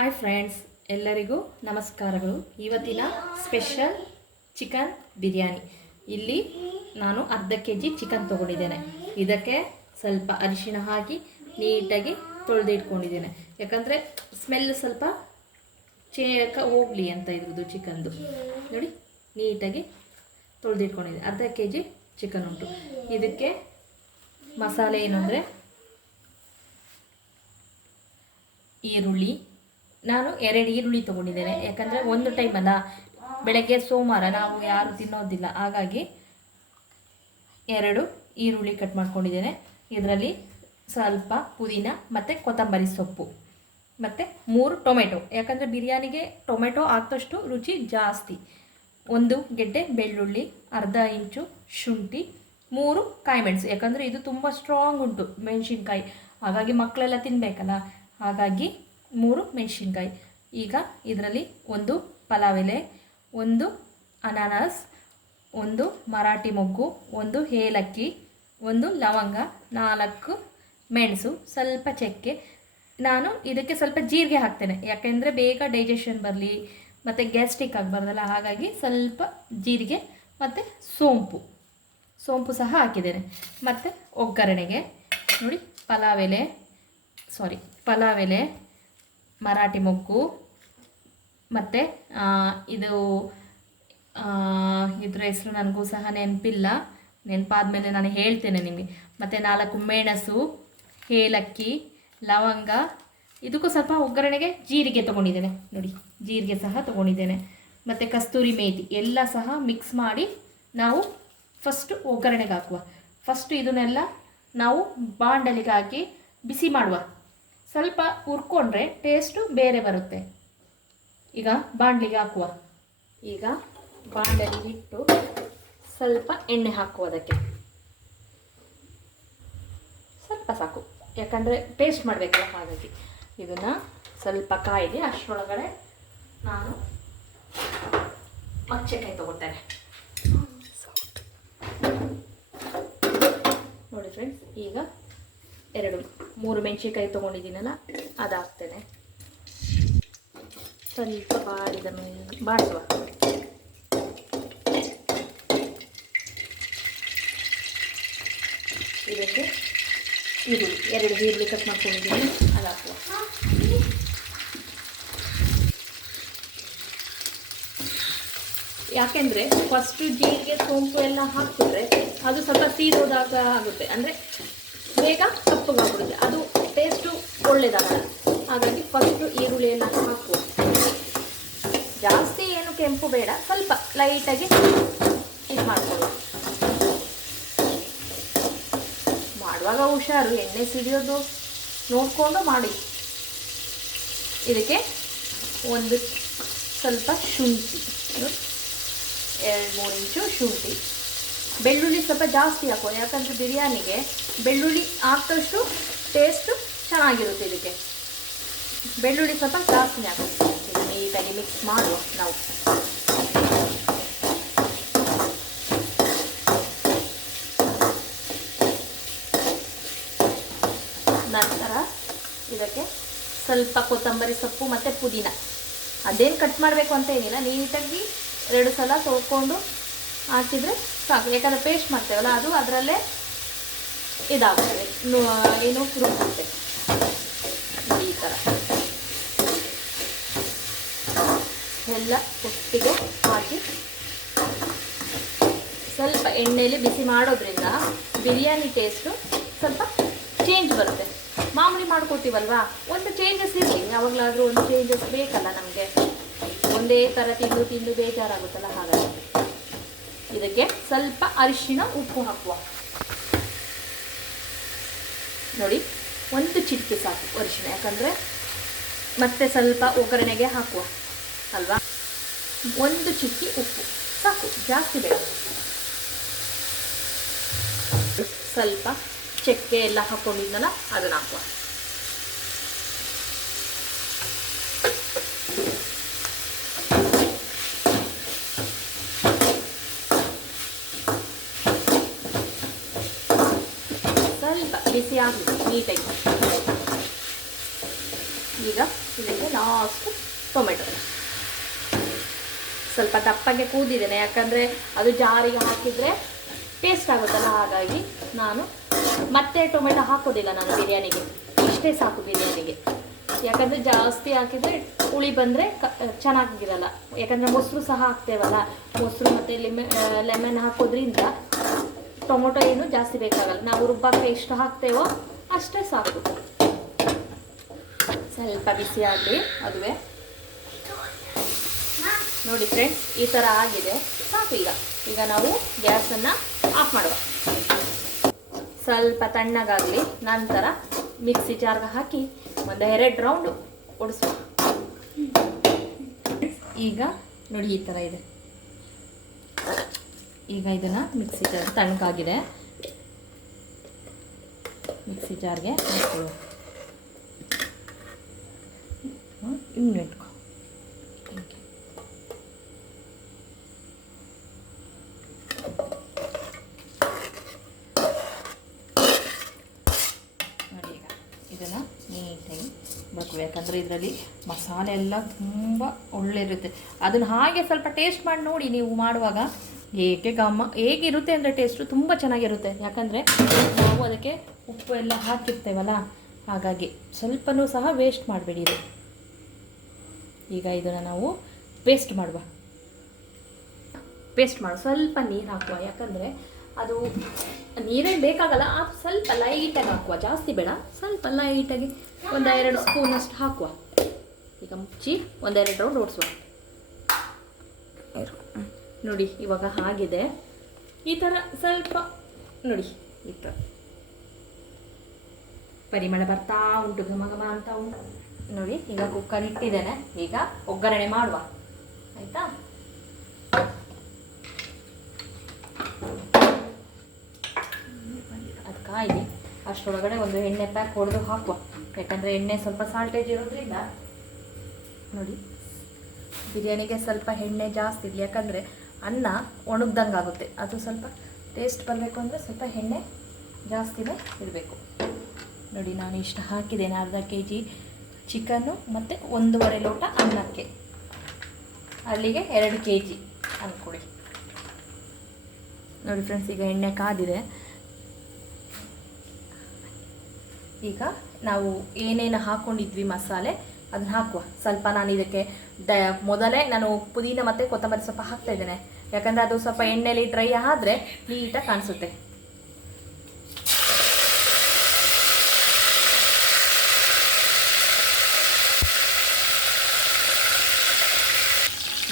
Hi friends, ಎಲ್ಲರಿಗೂ ನಮಸ್ಕಾರಗಳು. ಇವತ್ತಿನ ಸ್ಪೆಷಲ್ ಚಿಕನ್ ಬಿರಿಯಾನಿ. ಇಲ್ಲಿ ನಾನು ಅರ್ಧ kg ಚಿಕನ್ ತೊಗೊಂಡಿದ್ದೇನೆ. ಇದಕ್ಕೆ ಸ್ವಲ್ಪ ಅರಿಶಿಣ ಹಾಕಿ ನೀಟಾಗಿ ತೊಳೆದಿಟ್ಕೊಂಡಿದ್ದೇನೆ. ಯಾಕಂದರೆ ಸ್ಮೆಲ್ ಸ್ವಲ್ಪ ಹೋಗಲಿ ಅಂತ ಇರೋದು ಚಿಕನ್ದು. ನೋಡಿ, ನೀಟಾಗಿ ತೊಳೆದಿಟ್ಕೊಂಡಿದ್ದೆ. ಅರ್ಧ kg ಚಿಕನ್ ಉಂಟು. ಇದಕ್ಕೆ ಮಸಾಲೆ ಏನಂದರೆ ಈರುಳ್ಳಿ, ನಾನು 2 ಈರುಳ್ಳಿ ತೊಗೊಂಡಿದ್ದೇನೆ. ಯಾಕಂದರೆ ಒಂದು ಟೈಮ್ ಅಲ್ಲ, ಬೆಳಗ್ಗೆ ಸೋಮವಾರ ನಾವು ಯಾರು ತಿನ್ನೋದಿಲ್ಲ, ಹಾಗಾಗಿ 2 ಈರುಳ್ಳಿ ಕಟ್ ಮಾಡ್ಕೊಂಡಿದ್ದೇನೆ. ಇದರಲ್ಲಿ ಸ್ವಲ್ಪ ಪುದೀನ ಮತ್ತು ಕೊತ್ತಂಬರಿ ಸೊಪ್ಪು ಮತ್ತು 3 ಟೊಮೆಟೊ. ಯಾಕಂದರೆ ಬಿರಿಯಾನಿಗೆ ಟೊಮೆಟೊ ಹಾಕಿದಷ್ಟು ರುಚಿ ಜಾಸ್ತಿ. 1 ಗೆಡ್ಡೆ ಬೆಳ್ಳುಳ್ಳಿ, ಅರ್ಧ ಇಂಚು ಶುಂಠಿ, 3 ಕಾಯಿಮೆಣಸು. ಯಾಕಂದರೆ ಇದು ತುಂಬ ಸ್ಟ್ರಾಂಗ್ ಉಂಟು ಮೆಣಸಿನ್ಕಾಯಿ, ಹಾಗಾಗಿ ಮಕ್ಕಳೆಲ್ಲ ತಿನ್ನಬೇಕಲ್ಲ, ಹಾಗಾಗಿ 3 ಮೆಣಸಿನ್ಕಾಯಿ. ಈಗ ಇದರಲ್ಲಿ 1 ಪಲಾವ್ ಎಲೆ, 1 ಅನಾನಸ್, 1 ಮರಾಠಿ ಮೊಗ್ಗು, 1 ಏಲಕ್ಕಿ, 1 ಲವಂಗ, 4 ಮೆಣಸು, ಸ್ವಲ್ಪ ಚಕ್ಕೆ. ನಾನು ಇದಕ್ಕೆ ಸ್ವಲ್ಪ ಜೀರಿಗೆ ಹಾಕ್ತೇನೆ, ಯಾಕೆಂದರೆ ಬೇಗ ಡೈಜೆಷನ್ ಬರಲಿ ಮತ್ತು ಗ್ಯಾಸ್ಟ್ರಿಕ್ ಆಗಬಾರ್ದಲ್ಲ, ಹಾಗಾಗಿ ಸ್ವಲ್ಪ ಜೀರಿಗೆ ಮತ್ತು ಸೋಂಪು ಸಹ ಹಾಕಿದ್ದೇನೆ. ಮತ್ತು ಒಗ್ಗರಣೆಗೆ ನೋಡಿ, ಪಲಾವ್ ಎಲೆ, ಮರಾಠಿ ಮೊಗ್ಗು, ಮತ್ತು ಇದ್ರ ಹೆಸರು ನನಗೂ ಸಹ ನೆನಪಿಲ್ಲ, ನೆನಪಾದ್ಮೇಲೆ ನಾನು ಹೇಳ್ತೇನೆ ನಿಮಗೆ. ಮತ್ತು 4 ಮೆಣಸು, ಏಲಕ್ಕಿ, ಲವಂಗ. ಇದಕ್ಕೂ ಸ್ವಲ್ಪ ಒಗ್ಗರಣೆಗೆ ಜೀರಿಗೆ ತೊಗೊಂಡಿದ್ದೇನೆ. ನೋಡಿ, ಜೀರಿಗೆ ಸಹ ತೊಗೊಂಡಿದ್ದೇನೆ. ಮತ್ತು ಕಸ್ತೂರಿ ಮೇಥಿ ಎಲ್ಲ ಸಹ ಮಿಕ್ಸ್ ಮಾಡಿ ನಾವು ಫಸ್ಟು ಒಗ್ಗರಣೆಗೆ ಹಾಕುವ. ಫಸ್ಟು ಇದನ್ನೆಲ್ಲ ನಾವು ಬಾಂಡಲಿಗೆ ಹಾಕಿ ಬಿಸಿ ಮಾಡುವ. ಸ್ವಲ್ಪ ಹುರ್ಕೊಂಡ್ರೆ ಟೇಸ್ಟು ಬೇರೆ ಬರುತ್ತೆ. ಈಗ ಬಾಣಲಿಗೆ ಹಾಕುವ. ಈಗ ಬಾಣಲಿ ಇಟ್ಟು ಸ್ವಲ್ಪ ಎಣ್ಣೆ ಹಾಕುವ. ಅದಕ್ಕೆ ಸ್ವಲ್ಪ ಸಾಕು, ಯಾಕಂದರೆ ಟೇಸ್ಟ್ ಮಾಡಬೇಕಲ್ಲ, ಹಾಗಾಗಿ ಇದನ್ನು ಸ್ವಲ್ಪ ಕಾಯಿದೆ. ಅಷ್ಟರೊಳಗಡೆ ನಾನು ಮಚ್ಚೆಕಾಯಿ ತೊಗೊಳ್ತೇನೆ. ನೋಡಿ ಫ್ರೆಂಡ್ಸ್, ಈಗ 3 ಮೆಣಸಿನ್ಕಾಯಿ ತೊಗೊಂಡಿದ್ದೀನಲ್ಲ, ಅದು ಹಾಕ್ತೇನೆ. ಸ್ವಲ್ಪ ಬಾಡಿಸುವ. ಇದಕ್ಕೆ ಈರುಳ್ಳಿ 2 ಈರುಳ್ಳಿ ಕಟ್ ಮಾಡ್ಕೊಂಡಿದ್ದೀನಿ, ಅದು ಹಾಕುವ. ಯಾಕೆಂದರೆ ಫಸ್ಟು ಜೀರಿಗೆ ಸೋಂಪು ಎಲ್ಲ ಹಾಕಿಬಿಟ್ರೆ ಅದು ಸ್ವಲ್ಪ ಸೀದೋದಾಗ ಆಗುತ್ತೆ, ಅಂದರೆ ಬೇಗ ಕಪ್ಪಗಾಗ್ಬಿಡುತ್ತೆ, ಅದು ಟೇಸ್ಟು ಒಳ್ಳೆಯದಾಗಲ್ಲ. ಹಾಗಾಗಿ ಫಸ್ಟು ಈರುಳ್ಳಿ ಎಲ್ಲ ಹಾಕುವ. ಜಾಸ್ತಿ ಏನು ಕೆಂಪು ಬೇಡ, ಸ್ವಲ್ಪ ಲೈಟಾಗಿ ಇದು ಮಾಡ್ಕೊಳ್ಳಿ. ಮಾಡುವಾಗ ಹುಷಾರು, ಎಣ್ಣೆ ಸಿಡಿಯೋದು ನೋಡಿಕೊಂಡು ಮಾಡಿ. ಇದಕ್ಕೆ ಸ್ವಲ್ಪ ಶುಂಠಿ, 2-3 ಇಂಚು ಶುಂಠಿ. ಬೆಳ್ಳುಳ್ಳಿ ಸ್ವಲ್ಪ ಜಾಸ್ತಿ ಹಾಕುವ, ಯಾಕಂದರೆ ಬಿರಿಯಾನಿಗೆ ಬೆಳ್ಳುಳ್ಳಿ ಹಾಕಿದಷ್ಟು ಟೇಸ್ಟು ಚೆನ್ನಾಗಿರುತ್ತೆ. ಇದಕ್ಕೆ ಬೆಳ್ಳುಳ್ಳಿ ಸ್ವಲ್ಪ ಜಾಸ್ತಿ ಹಾಕುವ. ಇದು ನೀಟಾಗಿ ಮಿಕ್ಸ್ ಮಾಡುವ ನಾವು. ನಂತರ ಇದಕ್ಕೆ ಸ್ವಲ್ಪ ಕೊತ್ತಂಬರಿ ಸೊಪ್ಪು ಮತ್ತು ಪುದೀನ. ಅದೇನು ಕಟ್ ಮಾಡಬೇಕು ಅಂತ ಏನಿಲ್ಲ, ನೀಟಾಗಿ 2 ಸಲ ತೊಳ್ಕೊಂಡು ಹಾಕಿದರೆ ಸಾಕು. ಯಾಕಂದರೆ ಪೇಸ್ಟ್ ಮಾಡ್ತೇವಲ್ಲ, ಅದು ಅದರಲ್ಲೇ ಇದಾಗ್ತದೆ, ಏನು ರುಬ್ಬುತ್ತೆ. ಈ ಥರ ಎಲ್ಲ ಒಟ್ಟಿಗೆ ಹಾಕಿ ಸ್ವಲ್ಪ ಎಣ್ಣೆಯಲ್ಲಿ ಬಿಸಿ ಮಾಡೋದ್ರಿಂದ ಬಿರಿಯಾನಿ ಟೇಸ್ಟು ಸ್ವಲ್ಪ ಚೇಂಜ್ ಬರುತ್ತೆ. ಮಾಮೂಲಿ ಮಾಡ್ಕೊತೀವಲ್ವಾ, ಒಂದು ಚೇಂಜಸ್ ಇರಲಿ, ಯಾವಾಗಲಾದರೂ ಒಂದು ಚೇಂಜಸ್ ಬೇಕಲ್ಲ ನಮಗೆ. ಒಂದೇ ಥರ ತಿಂದು ಬೇಜಾರಾಗುತ್ತಲ್ಲ, ಹಾಗಾಗಿ ಇದಕ್ಕೆ ಸ್ವಲ್ಪ ಅರಿಶಿಣ, ಉಪ್ಪು ಹಾಕುವ. ನೋಡಿ, 1 ಚಿಟಿಕೆ ಸಾಕು ಅರಿಶಿಣ, ಯಾಕಂದರೆ ಮತ್ತೆ ಸ್ವಲ್ಪ ಒಗ್ಗರಣೆಗೆ ಹಾಕುವ ಅಲ್ವಾ. 1 ಚಿಟಿಕೆ ಉಪ್ಪು ಸಾಕು, ಜಾಸ್ತಿ ಬೇಡ. ಸ್ವಲ್ಪ ಚಕ್ಕೆ ಎಲ್ಲ ಹಾಕ್ಕೊಂಡಿದ್ನಲ್ಲ, ಅದನ್ನು ಹಾಕುವ. ಸ್ವಲ್ಪ ಬಿಸಿ ಆಗಲಿ ನೀಟಾಗಿ. ಈಗ ಇದಕ್ಕೆ ಲಾಸ್ಟ್ ಟೊಮೆಟೊ ಸ್ವಲ್ಪ ದಪ್ಪಗೆ ಕೂದಿದ್ದೇನೆ, ಯಾಕಂದರೆ ಅದು ಜಾರಿಗೆ ಹಾಕಿದರೆ ಟೇಸ್ಟ್ ಆಗುತ್ತಲ್ಲ, ಹಾಗಾಗಿ ನಾನು ಮತ್ತೆ ಟೊಮೆಟೊ ಹಾಕೋದಿಲ್ಲ ನಾನು ಬಿರಿಯಾನಿಗೆ. ಇಷ್ಟೇ ಸಾಕು ಬಿರಿಯಾನಿಗೆ, ಯಾಕಂದರೆ ಜಾಸ್ತಿ ಹಾಕಿದರೆ ಹುಳಿ ಬಂದರೆ ಚೆನ್ನಾಗಿರಲ್ಲ. ಯಾಕಂದರೆ ಮೊಸರು ಸಹ ಹಾಕ್ತೇವಲ್ಲ, ಮೊಸರು ಮತ್ತು ಲೆಮನ್ ಹಾಕೋದ್ರಿಂದ ಟೊಮೊಟೊ ಏನು ಜಾಸ್ತಿ ಬೇಕಾಗಲ್ಲ. ನಾವು ರುಬ್ಬಕ್ಕೆ ಎಷ್ಟು ಹಾಕ್ತೇವೋ ಅಷ್ಟೇ ಸಾಕು. ಸ್ವಲ್ಪ ಬಿಸಿ ಆಗಲಿ ಅದುವೇ. ನೋಡಿ ಫ್ರೆಂಡ್ಸ್, ಈ ಥರ ಆಗಿದೆ, ಸಾಕು. ಈಗ ನಾವು ಗ್ಯಾಸನ್ನು ಆಫ್ ಮಾಡುವ. ಸ್ವಲ್ಪ ತಣ್ಣಗಾಗಲಿ, ನಂತರ ಮಿಕ್ಸಿ ಜಾರ್ಗೆ ಹಾಕಿ ಒಂದು 2 ರೌಂಡ್ ಓಡಿಸುವ. ಈಗ ನೋಡಿ ಈ ಥರ ಇದೆ. ಈಗ ಇದನ್ನು ಮಿಕ್ಸಿ ಜಾರ್ ತಣ್ಣಗಾಗಿದೆ, ಮಿಕ್ಸಿ ಜಾರ್ಗೆ ಹಾಕ್ಕೊಳ್ಳುವ. ಇನ್ನು ಇಟ್ಕೊ. ನೋಡಿ ಈಗ ಇದನ್ನು ನೀಟಾಗಿ ಬರ್ಕೋ, ಯಾಕಂದರೆ ಇದರಲ್ಲಿ ಮಸಾಲೆ ಎಲ್ಲ ತುಂಬ ಒಳ್ಳೆ ಇರುತ್ತೆ. ಅದನ್ನು ಹಾಗೆ ಸ್ವಲ್ಪ ಟೇಸ್ಟ್ ಮಾಡಿ ನೋಡಿ ನೀವು ಮಾಡುವಾಗ, ಹೇಗಿರುತ್ತೆ ಅಂದರೆ ಟೇಸ್ಟು ತುಂಬ ಚೆನ್ನಾಗಿರುತ್ತೆ. ಯಾಕಂದರೆ ನಾವು ಅದಕ್ಕೆ ಉಪ್ಪು ಎಲ್ಲ ಹಾಕಿರ್ತೇವಲ್ಲ, ಹಾಗಾಗಿ ಸ್ವಲ್ಪನೂ ಸಹ ವೇಸ್ಟ್ ಮಾಡಬೇಡಿ ಇದು. ಈಗ ಇದನ್ನು ನಾವು ಪೇಸ್ಟ್ ಮಾಡುವ. ಸ್ವಲ್ಪ ನೀರು ಹಾಕುವ, ಯಾಕಂದರೆ ಅದು ನೀರೇ ಬೇಕಾಗಲ್ಲ. ಅದು ಸ್ವಲ್ಪ ಲೈಟಾಗಿ ಹಾಕುವ, ಜಾಸ್ತಿ ಬೇಡ, ಸ್ವಲ್ಪ ಲೈಟಾಗಿ ಒಂದು 2 ಸ್ಪೂನಷ್ಟು ಹಾಕುವ. ಈಗ ಮುಚ್ಚಿ 1-2 ರೌಂಡ್ ಓಡಿಸುವ. ನೋಡಿ ಇವಾಗ ಆಗಿದೆ. ಈ ಥರ ಸ್ವಲ್ಪ ನೋಡಿ ಈ ಥರ ಪರಿಮಳ ಬರ್ತಾ ಉಂಟು, ಘಮ ಘಮ ಅಂತ ಉಂಟು ನೋಡಿ. ಈಗ ಕುಕ್ಕರ್ ಇಟ್ಟಿದ್ದೇನೆ, ಈಗ ಒಗ್ಗರಣೆ ಮಾಡುವ, ಆಯಿತಾ? ಅದು ಕಾಯಿಲಿ ಅಷ್ಟರೊಳಗಡೆ ಒಂದು ಎಣ್ಣೆ ಪ್ಯಾಕ್ ಹೊಡೆದು ಹಾಕುವ, ಯಾಕಂದರೆ ಎಣ್ಣೆ ಸ್ವಲ್ಪ ಸಾಲ್ಟೇಜ್ ಇರೋದ್ರಿಂದ. ನೋಡಿ ಬಿರಿಯಾನಿಗೆ ಸ್ವಲ್ಪ ಎಣ್ಣೆ ಜಾಸ್ತಿ ಇರಲಿ, ಯಾಕಂದರೆ ಅನ್ನ ಒಣಗ್ದಂಗೆ ಆಗುತ್ತೆ. ಅದು ಸ್ವಲ್ಪ ಟೇಸ್ಟ್ ಬರಬೇಕು ಅಂದರೆ ಸ್ವಲ್ಪ ಎಣ್ಣೆ ಜಾಸ್ತಿನೇ ಇರಬೇಕು. ನೋಡಿ ನಾನು ಇಷ್ಟು ಹಾಕಿದ್ದೇನೆ, ಅರ್ಧ kg ಚಿಕನ್ನು ಮತ್ತು 1.5 ಲೋಟ ಅನ್ನಕ್ಕೆ, ಅಲ್ಲಿಗೆ 2 kg ಅಂದ್ಕೊಳ್ಳಿ. ನೋಡಿ ಫ್ರೆಂಡ್ಸ್, ಈಗ ಎಣ್ಣೆ ಕಾದಿದೆ. ಈಗ ನಾವು ಏನೇನು ಹಾಕ್ಕೊಂಡಿದ್ವಿ ಮಸಾಲೆ ಅದನ್ನ ಹಾಕುವ. ಸ್ವಲ್ಪ ನಾನು ಇದಕ್ಕೆ ಮೊದಲೇ ನಾನು ಪುದೀನ ಮತ್ತು ಕೊತ್ತಂಬರಿ ಸೊಪ್ಪು ಹಾಕ್ತಾ ಇದ್ದೇನೆ, ಯಾಕಂದರೆ ಅದು ಸ್ವಲ್ಪ ಎಣ್ಣೆಲಿ ಡ್ರೈ ಆದರೆ ನೀಟಾಗಿ ಕಾಣಿಸುತ್ತೆ.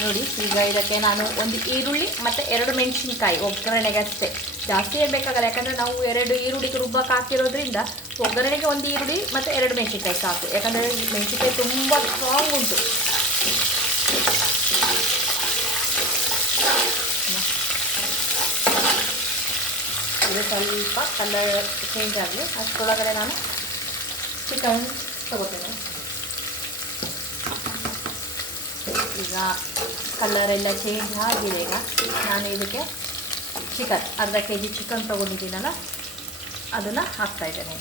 ನೋಡಿ ಈಗ ಇದಕ್ಕೆ ನಾನು 1 ಈರುಳ್ಳಿ ಮತ್ತು 2 ಮೆಣಸಿನ್ಕಾಯಿ ಒಗ್ಗರಣೆಗೆ ಅಷ್ಟೇ, ಜಾಸ್ತಿ ಏನು ಬೇಕಾಗಲ್ಲ. ಯಾಕಂದರೆ ನಾವು 2 ಈರುಳ್ಳಿಗೆ ರುಬ್ಬಕ್ಕೆ ಹಾಕಿರೋದ್ರಿಂದ ಒಗ್ಗರಣೆಗೆ 1 ಈರುಳ್ಳಿ ಮತ್ತು 2 ಮೆಣಸಿನ್ಕಾಯಿ ಸಾಕು. ಯಾಕಂದರೆ ಈ ಮೆಣಸಿನ್ಕಾಯಿ ತುಂಬ ಸ್ಟ್ರಾಂಗ್ ಉಂಟು. ಇದು ಸ್ವಲ್ಪ ಕಲರ್ ಚೇಂಜ್ ಆಗಲಿ, ಅಷ್ಟರೊಳಗಡೆ ನಾನು ಚಿಕನ್ ತಗೋತೇನೆ. ಈಗ ಕಲರೆಲ್ಲ ಚೇಂಜ್ ಆಗಿದೆ. ಈಗ ನಾನು ಇದಕ್ಕೆ ಚಿಕನ್ ಅರ್ಧ kg ಚಿಕನ್ ತೊಗೊಂಡಿದ್ದೀನಲ್ಲ, ಅದನ್ನು ಹಾಕ್ತಾಯಿದ್ದೇನೆ.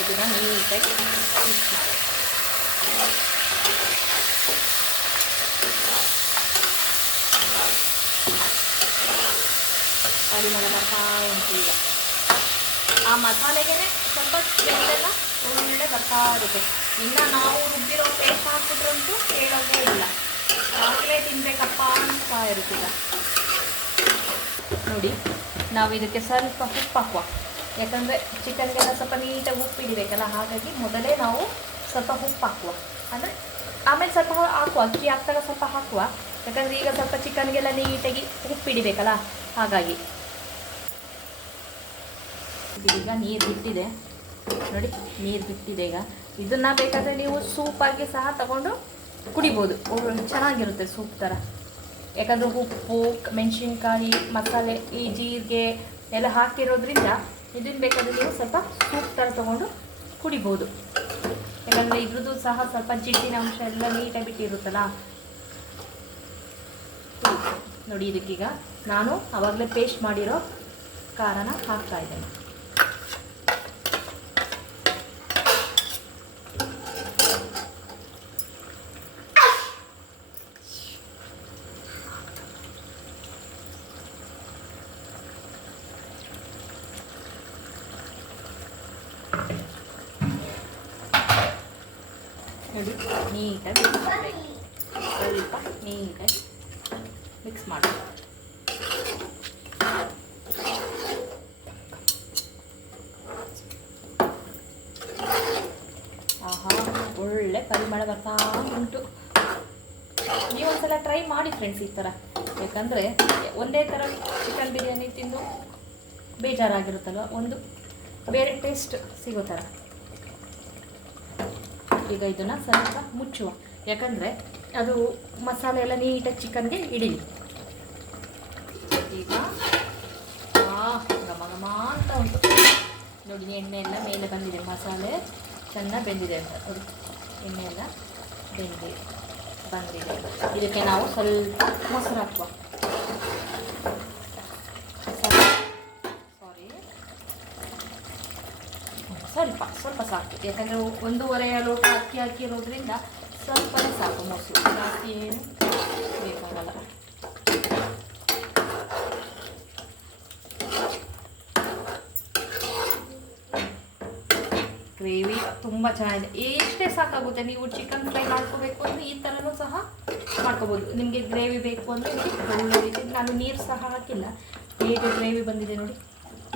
ಈಗ ಇದನ್ನು ನೀಟಾಗಿ ಮಿಕ್ಸ್ ಮಾಡಿ. ಪರಿಮಳ ಬರ್ತಾ ಉಂಟು. ಈಗ ಆ ಮಸಾಲೆಗೆ ಸ್ವಲ್ಪ ಸ್ಮೆಲ್ಲೆಲ್ಲ ಒಳ್ಳೆ ಬರ್ತಾ ಇರುತ್ತೆ. ಇನ್ನು ನಾವು ರುಬ್ಬಿರೋ ಪೇಸ್ಟ್ ಹಾಕ್ಬಿಟ್ರಂತೂ ಹೇಳೋದೇ ಇಲ್ಲ, ಆಗಲೇ ತಿನ್ನಬೇಕಪ್ಪ ಅಂತ ಇರುತ್ತೀಗ. ನೋಡಿ ನಾವು ಇದಕ್ಕೆ ಸ್ವಲ್ಪ ಉಪ್ಪು ಹಾಕುವ, ಯಾಕಂದರೆ ಚಿಕನ್ಗೆಲ್ಲ ಸ್ವಲ್ಪ ನೀಟಾಗಿ ಉಪ್ಪು ಹಿಡಿಬೇಕಲ್ಲ, ಹಾಗಾಗಿ ಮೊದಲೇ ನಾವು ಸ್ವಲ್ಪ ಉಪ್ಪು ಹಾಕುವ. ಅಂದರೆ ಆಮೇಲೆ ಸ್ವಲ್ಪ ಹಾಕುವ, ಅಕ್ಕಿ ಹಾಕ್ದಾಗ ಸ್ವಲ್ಪ ಹಾಕುವ, ಯಾಕಂದರೆ ಈಗ ಸ್ವಲ್ಪ ಚಿಕನ್ಗೆಲ್ಲ ನೀಟಾಗಿ ಉಪ್ಪು ಹಿಡಿಬೇಕಲ್ಲ, ಹಾಗಾಗಿ. ಈಗ ನೀರು ಬಿಟ್ಟಿದೆ ನೋಡಿ, ನೀರು ಬಿಟ್ಟಿದೆ. ಈಗ ಇದನ್ನು ಬೇಕಾದರೆ ನೀವು ಸೂಪಾಗಿ ಸಹ ತಗೊಂಡು ಕುಡಿಬೋದು, ಚೆನ್ನಾಗಿರುತ್ತೆ ಸೂಪ್ ಥರ. ಯಾಕಂದರೆ ಉಪ್ಪು, ಮೆಣಸಿನ್ಕಾಯಿ, ಮಸಾಲೆ, ಈ ಜೀರಿಗೆ ಎಲ್ಲ ಹಾಕಿರೋದ್ರಿಂದ ಇದನ್ನು ಬೇಕಾದರೆ ನೀವು ಸ್ವಲ್ಪ ಸೂಪ್ ಥರ ತೊಗೊಂಡು ಕುಡಿಬೋದು. ಯಾಕಂದರೆ ಇದ್ರದ್ದು ಸಹ ಸ್ವಲ್ಪ ಜಿಡ್ಡಿನ ಅಂಶ ಎಲ್ಲ ನೀಟಾಗಿ ಬಿಟ್ಟಿರುತ್ತಲ್ಲ. ನೋಡಿ, ಇದಕ್ಕೀಗ ನಾನು ಆವಾಗಲೇ ಪೇಸ್ಟ್ ಮಾಡಿರೋ ಖಾರನ ಹಾಕ್ತಾ ಇದ್ದೇನೆ. ನೋಡಿ, ನೀಟಾಗಿ ಸ್ವಲ್ಪ ನೀಟಾಗಿ ಮಿಕ್ಸ್ ಮಾಡಿ. ಆಹಾ, ಒಳ್ಳೆ ಪರಿಮಳ ಬರ್ತಾ ಉಂಟು. ನೀವು ಒಂದ್ಸಲ ಟ್ರೈ ಮಾಡಿ ಫ್ರೆಂಡ್ಸ್ ಈ ಥರ. ಯಾಕಂದರೆ ಒಂದೇ ಥರ ಚಿಕನ್ ಬಿರಿಯಾನಿ ತಿಂದು ಬೇಜಾರಾಗಿರುತ್ತಲ್ವ, ಒಂದು ಬೇರೆ ಟೇಸ್ಟ್ ಸಿಗೋ ಥರ. ಈಗ ಇದನ್ನು ಸ್ವಲ್ಪ ಮುಚ್ಚುವ, ಯಾಕಂದರೆ ಅದು ಮಸಾಲೆ ಎಲ್ಲ ನೀಟಾಗಿ ಚಿಕನ್ಗೆ ಹಿಡೀಲಿ. ಈಗ ಘಮ ಘಮ ಅಂತ ಉಂಟು ನೋಡಿ. ಎಣ್ಣೆ ಎಲ್ಲ ಮೇಲೆ ಬಂದಿದೆ, ಮಸಾಲೆ ಚೆನ್ನಾಗಿ ಬೆಂದಿದೆ ಅಂತ ನೋಡಿ. ಎಣ್ಣೆ ಎಲ್ಲ ಬಂದಿದೆ. ಇದಕ್ಕೆ ನಾವು ಸ್ವಲ್ಪ ಮೊಸರು ಹಾಕುವ. ಸ್ವಲ್ಪ ಸಾಕು, ಯಾಕಂದರೆ 1.5 ಲೋಟ ಅಕ್ಕಿ ಹಾಕಿರೋದ್ರಿಂದ ಸ್ವಲ್ಪನೇ ಸಾಕು ಮೊಸರು, ಜಾಸ್ತಿ ಏನು ಬೇಕಾಗಲ್ಲ. ಗ್ರೇವಿ ತುಂಬ ಚೆನ್ನಾಗಿದೆ, ಎಷ್ಟೇ ಸಾಕಾಗುತ್ತೆ. ನೀವು ಚಿಕನ್ ಫ್ರೈ ಮಾಡ್ಕೋಬೇಕು ಅಂದರೆ ಈ ಥರನೂ ಸಹ ಮಾಡ್ಕೋಬೋದು. ನಿಮಗೆ ಗ್ರೇವಿ ಬೇಕು ಅಂದರೆ ಒಳ್ಳೆ ರೀತಿ. ನಾನು ನೀರು ಸಹ ಹಾಕಿಲ್ಲ, ಹೇಗೆ ಗ್ರೇವಿ ಬಂದಿದೆ ನೋಡಿ.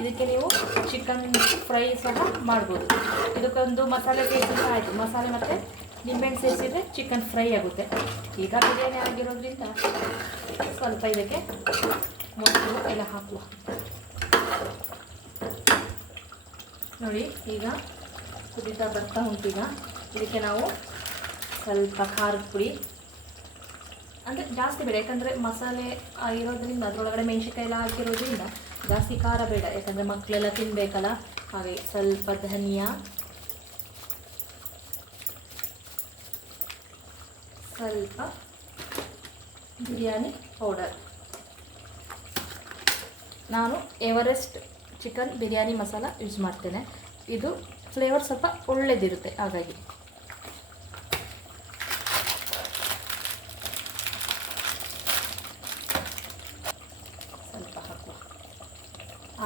ಇದಕ್ಕೆ ನೀವು ಚಿಕನ್ ಫ್ರೈ ಸಹ ಮಾಡ್ಬೋದು. ಇದಕ್ಕೊಂದು ಮಸಾಲೆ ಸೇರಿಸಿದ್ರೆ ಆಯಿತು. ಮಸಾಲೆ ಮತ್ತು ನಿಂಬೆಹಣ್ಣು ಸೇರಿಸಿದ್ರೆ ಚಿಕನ್ ಫ್ರೈ ಆಗುತ್ತೆ. ಈಗ ಬಿರಿಯಾನಿ ಆಗಿರೋದ್ರಿಂದ ಸ್ವಲ್ಪ ಇದಕ್ಕೆ ಮೊಸರು ಎಲ್ಲ ಹಾಕುವ. ನೋಡಿ, ಈಗ ಕುದೀತಾ ಬರ್ತಾ ಉಂಟೀಗ. ಇದಕ್ಕೆ ನಾವು ಸ್ವಲ್ಪ ಖಾರದ ಪುಡಿ, ಅಂದರೆ ಜಾಸ್ತಿ ಬೇಡ, ಯಾಕಂದರೆ ಮಸಾಲೆ ಇರೋದ್ರಿಂದ ಅದರೊಳಗಡೆ ಮೆಣಸಿನ್ಕಾಯಿ ಎಲ್ಲ ಹಾಕಿರೋದ್ರಿಂದ ಜಾಸ್ತಿ ಖಾರ ಬೇಡ, ಯಾಕಂದರೆ ಮಕ್ಕಳೆಲ್ಲ ತಿನ್ನಬೇಕಲ್ಲ. ಹಾಗೆ ಸ್ವಲ್ಪ ಧನಿಯಾ, ಸ್ವಲ್ಪ ಬಿರಿಯಾನಿ ಪೌಡರ್. ನಾನು Everest chicken biryani masala use ಮಾಡ್ತೇನೆ. ಇದು ಫ್ಲೇವರ್ ಸ್ವಲ್ಪ ಒಳ್ಳೆಯದಿರುತ್ತೆ, ಹಾಗಾಗಿ ಸ್ವಲ್ಪ ಹಾಕುವ.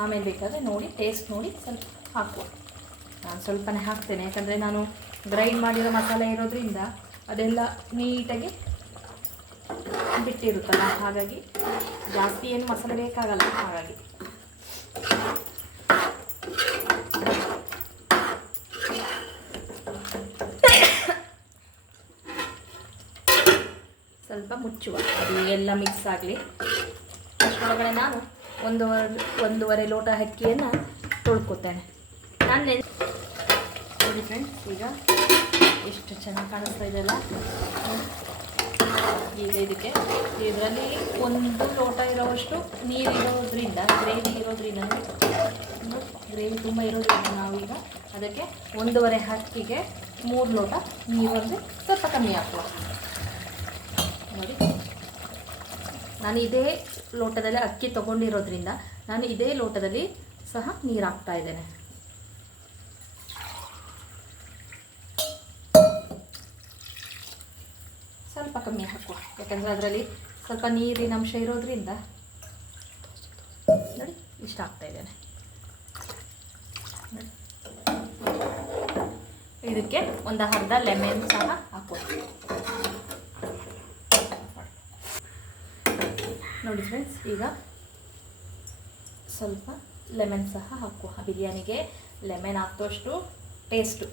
ಆಮೇಲೆ ಬೇಕಾದರೆ ನೋಡಿ, ಟೇಸ್ಟ್ ನೋಡಿ ಸ್ವಲ್ಪ ಹಾಕುವ. ನಾನು ಸ್ವಲ್ಪನೇ ಹಾಕ್ತೇನೆ, ಯಾಕಂದರೆ ನಾನು ಗ್ರೈಂಡ್ ಮಾಡಿರೋ ಮಸಾಲೆ ಇರೋದ್ರಿಂದ ಅದೆಲ್ಲ ನೀಟಾಗಿ ಬಿಟ್ಟಿರುತ್ತಲ್ಲ, ಹಾಗಾಗಿ ಜಾಸ್ತಿ ಏನು ಮಸಾಲೆ ಬೇಕಾಗಲ್ಲ. ಹಾಗಾಗಿ ಸ್ವಲ್ಪ ಮುಚ್ಚುವ, ಅದು ಎಲ್ಲ ಮಿಕ್ಸ್ ಆಗಲಿ. ಅಷ್ಟರೊಳಗಡೆ ನಾನು ಒಂದೂವರೆ ಲೋಟ ಅಕ್ಕಿಯನ್ನು ತೊಳ್ಕೊತೇನೆ. ನಾನು ನೋಡಿ ಫ್ರೆಂಡ್ಸ್, ಈಗ ಎಷ್ಟು ಚೆನ್ನಾಗಿ ಕಾಣಿಸ್ತಾ ಇದೆಯಲ್ಲ. ಈಗ ಇದರಲ್ಲಿ 1 ಲೋಟ ಇರೋವಷ್ಟು ನೀರಿರೋದ್ರಿಂದ, ಗ್ರೇವಿ ಇರೋದ್ರಿಂದ, ಗ್ರೇವಿ ತುಂಬ ಇರೋದ್ರಿಂದ ನಾವೀಗ ಅದಕ್ಕೆ 1.5 ಅಕ್ಕಿಗೆ 3 ಲೋಟ ನೀರು ಅಂದರೆ ಸ್ವಲ್ಪ ಕಮ್ಮಿ ಹಾಕುವ. ನೋಡಿ, ನಾನು ಇದೇ ಲೋಟದಲ್ಲಿ ಅಕ್ಕಿ ತೊಗೊಂಡಿರೋದ್ರಿಂದ ನಾನು ಇದೇ ಲೋಟದಲ್ಲಿ ಸಹ ನೀರು ಹಾಕ್ತಾ ಇದ್ದೇನೆ. ಸ್ವಲ್ಪ ಕಮ್ಮಿ ಹಾಕುವ, ಯಾಕಂದರೆ ಅದರಲ್ಲಿ ಸ್ವಲ್ಪ ನೀರಿನ ಅಂಶ ಇರೋದ್ರಿಂದ. ನೋಡಿ, ಇಷ್ಟ ಆಗ್ತಾ ಇದ್ದೇನೆ. ಇದಕ್ಕೆ ಒಂದು ಅರ್ಧ ಲೆಮನ್ ಸಹ ಹಾಕುವ. ನೋಡಿ ಫ್ರೆಂಡ್ಸ್, ಈಗ ಸ್ವಲ್ಪ ಲೆಮನ್ ಸಹ ಹಾಕುವ. ಬಿರಿಯಾನಿಗೆ ಲೆಮನ್ ಹಾಕೋಷ್ಟು ಟೇಸ್ಟು.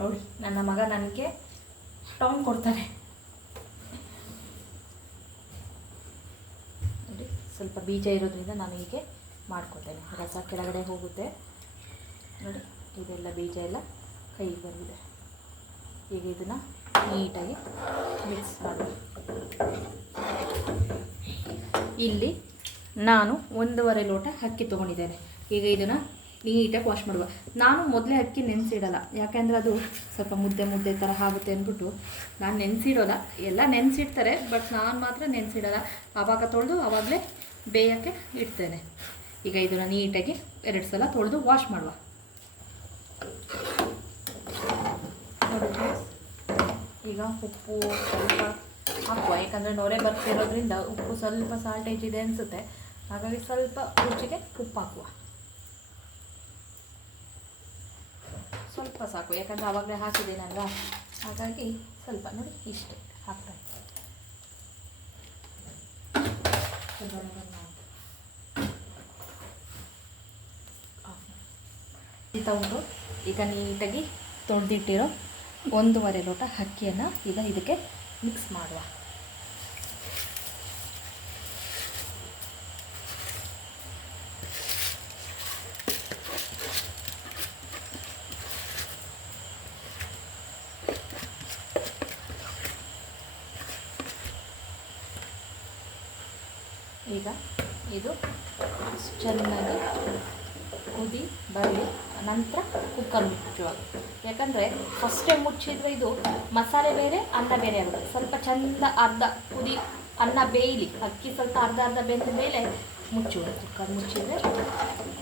ನೋಡಿ, ನನ್ನ ಮಗ ನನಗೆ ಟೌನ್ ಕೊಡ್ತಾನೆ. ನೋಡಿ, ಸ್ವಲ್ಪ ಬೀಜ ಇರೋದ್ರಿಂದ ನಾನು ಹೀಗೆ ಮಾಡ್ಕೊತೇನೆ, ರಸ ಕೆಳಗಡೆ ಹೋಗುತ್ತೆ. ನೋಡಿ, ಇದೆಲ್ಲ ಬೀಜ ಎಲ್ಲ ಕೈಗೆ ಬಂದಿದೆ. ಈಗ ಇದನ್ನು ನೀಟಾಗಿ ಮಿಕ್ಸ್ ಮಾಡಿ. ಇಲ್ಲಿ ನಾನು 1.5 ಲೋಟ ಅಕ್ಕಿ ತೊಗೊಂಡಿದ್ದೇನೆ. ಈಗ ಇದನ್ನು ನೀಟಾಗಿ ವಾಶ್ ಮಾಡುವ. ನಾನು ಮೊದಲೇ ಅಕ್ಕಿ ನೆನೆಸಿಡಲ್ಲ, ಯಾಕೆಂದರೆ ಅದು ಸ್ವಲ್ಪ ಮುದ್ದೆ ಥರ ಆಗುತ್ತೆ ಅಂದ್ಬಿಟ್ಟು ನಾನು ನೆನೆಸಿಡೋಲ್ಲ. ಎಲ್ಲ ನೆನೆಸಿಡ್ತಾರೆ, ಬಟ್ ನಾನು ಮಾತ್ರ ನೆನೆಸಿಡಲ್ಲ. ಆವಾಗ ತೊಳೆದು ಆವಾಗಲೇ ಬೇಯೋಕ್ಕೆ ಇಡ್ತೇನೆ. ಈಗ ಇದನ್ನು ನೀಟಾಗಿ 2 ಸಲ ತೊಳೆದು ವಾಶ್ ಮಾಡುವ. ನೋಡಿ ಫ್ರೆಂಡ್ಸ್, ಈಗ ಉಪ್ಪು ಸ್ವಲ್ಪ ಹಾಕುವ, ಯಾಕಂದರೆ ನೊರೆ ಬರ್ತಿರೋದ್ರಿಂದ ಉಪ್ಪು ಸ್ವಲ್ಪ ಸಾಲ್ಟೇಜ್ ಇದೆ ಅನಿಸುತ್ತೆ. ಹಾಗಾಗಿ ಸ್ವಲ್ಪ ರುಚಿಗೆ ಉಪ್ಪು ಹಾಕುವ, ಸ್ವಲ್ಪ ಸಾಕು, ಯಾಕಂದರೆ ಆವಾಗಲೇ ಹಾಕಿದ್ದೀನಲ್ವ. ಹಾಗಾಗಿ ಸ್ವಲ್ಪ ನೋಡಿ ಇಷ್ಟೇ ಹಾಕ್ತಾ ಉಂಟು. ಈಗ ನೀಟಾಗಿ ತೊಳೆದಿಟ್ಟಿರೋ 1.5 ಲೋಟ ಅಕ್ಕಿಯನ್ನು ಈಗ ಇದಕ್ಕೆ ಮಿಕ್ಸ್ ಮಾಡುವ. ಈಗ ಇದು ಚೆನ್ನಾಗಿ ಕುದಿ ಬರಲಿ, ನಂತರ ಕುಕ್ಕರ್ ಮುಚ್ಚುವ. ಯಾಕಂದರೆ ಫಸ್ಟೇ ಮುಚ್ಚಿದರೆ ಇದು ಮಸಾಲೆ ಬೇರೆ ಅನ್ನ ಬೇರೆ ಆಗುತ್ತೆ. ಸ್ವಲ್ಪ ಚೆಂದ ಅರ್ಧ ಕುದಿ ಅನ್ನ ಬೇಯಲಿ, ಅಕ್ಕಿ ಸ್ವಲ್ಪ ಅರ್ಧ ಬೆಂದ ಮೇಲೆ ಮುಚ್ಚುವ. ಕುಕ್ಕರ್ ಮುಚ್ಚಿದರೆ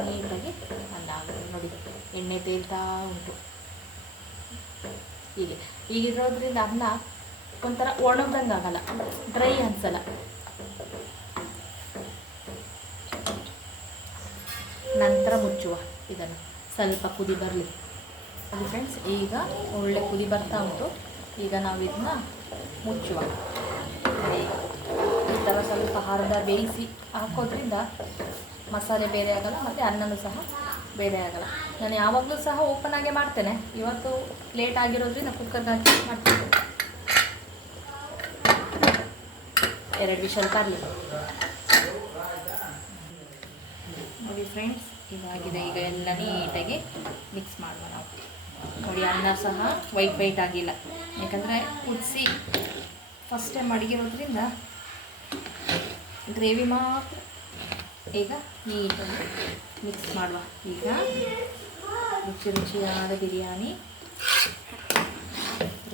ನೀಟಾಗಿ ಅನ್ನ ಆಗುತ್ತೆ. ನೋಡಿ ಎಣ್ಣೆ ತೇಲ್ತಾ ಉಂಟು. ಈಗಿರೋದ್ರಿಂದ ಅನ್ನ ಒಂಥರ ಒಣಗ್ದಂಗೆ ಆಗಲ್ಲ, ಡ್ರೈ ಅನಿಸಲ್ಲ. ನಂತರ ಮುಚ್ಚುವ. ಇದನ್ನು ಸ್ವಲ್ಪ ಕುದಿ ಬರಲಿ. ಅದು ಫ್ರೆಂಡ್ಸ್, ಈಗ ಒಳ್ಳೆ ಕುದಿ ಬರ್ತಾ ಉಂಟು. ಈಗ ನಾವು ಇದನ್ನ ಮುಚ್ಚುವ. ಈ ಥರ ಸ್ವಲ್ಪ ಅರ್ಧ ಬೇಯಿಸಿ ಹಾಕೋದ್ರಿಂದ ಮಸಾಲೆ ಬೇರೆ ಆಗೋಲ್ಲ ಮತ್ತು ಅನ್ನನೂ ಸಹ ಬೇರೆ ಆಗೋಲ್ಲ. ನಾನು ಯಾವಾಗಲೂ ಸಹ ಓಪನ್ ಆಗೇ ಮಾಡ್ತೇನೆ. ಇವತ್ತು ಲೇಟ್ ಆಗಿರೋದ್ರಿಂದ ಕುಕ್ಕರ್ಗೆ ಹಾಕಿ ಮಾಡ್ತೀನಿ. 2 ವಿಷಲ್ ಬರಲಿ. ನೋಡಿ ಫ್ರೆಂಡ್ಸ್, ಇದಾಗಿದೆ. ಈಗ ಎಲ್ಲ ನೀಟಾಗಿ ಮಿಕ್ಸ್ ಮಾಡುವ ನಾವು. ನೋಡಿ ಅನ್ನ ಸಹ ವೈಟ್ ಆಗಿಲ್ಲ, ಯಾಕಂದರೆ ಕುದಿಸಿ ಫಸ್ಟ್ ಟೈಮ್ ಮಡಗಿರೋದ್ರಿಂದ ಗ್ರೇವಿ ಮಾತ್ರ. ಈಗ ನೀಟಾಗಿ ಮಿಕ್ಸ್ ಮಾಡುವ. ಈಗ ರುಚಿಯಾದ ಬಿರಿಯಾನಿ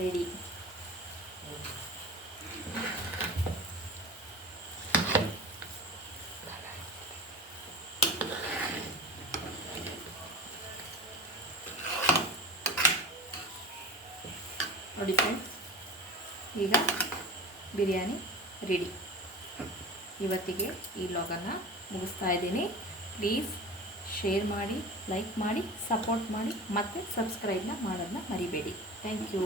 ರೆಡಿ. ನೋಡಿ ಫ್ರೆಂಡ್ಸ್, ಈಗ ಬಿರಿಯಾನಿ ರೆಡಿ. ಇವತ್ತಿಗೆ ಈ ವ್ಲಾಗನ್ನು ಮುಗಿಸ್ತಾ ಇದ್ದೀನಿ. ಪ್ಲೀಸ್ ಶೇರ್ ಮಾಡಿ, ಲೈಕ್ ಮಾಡಿ, ಸಪೋರ್ಟ್ ಮಾಡಿ ಮತ್ತು ಸಬ್ಸ್ಕ್ರೈಬ್ನ ಮಾಡೋದನ್ನ ಮರಿಬೇಡಿ. Thank you.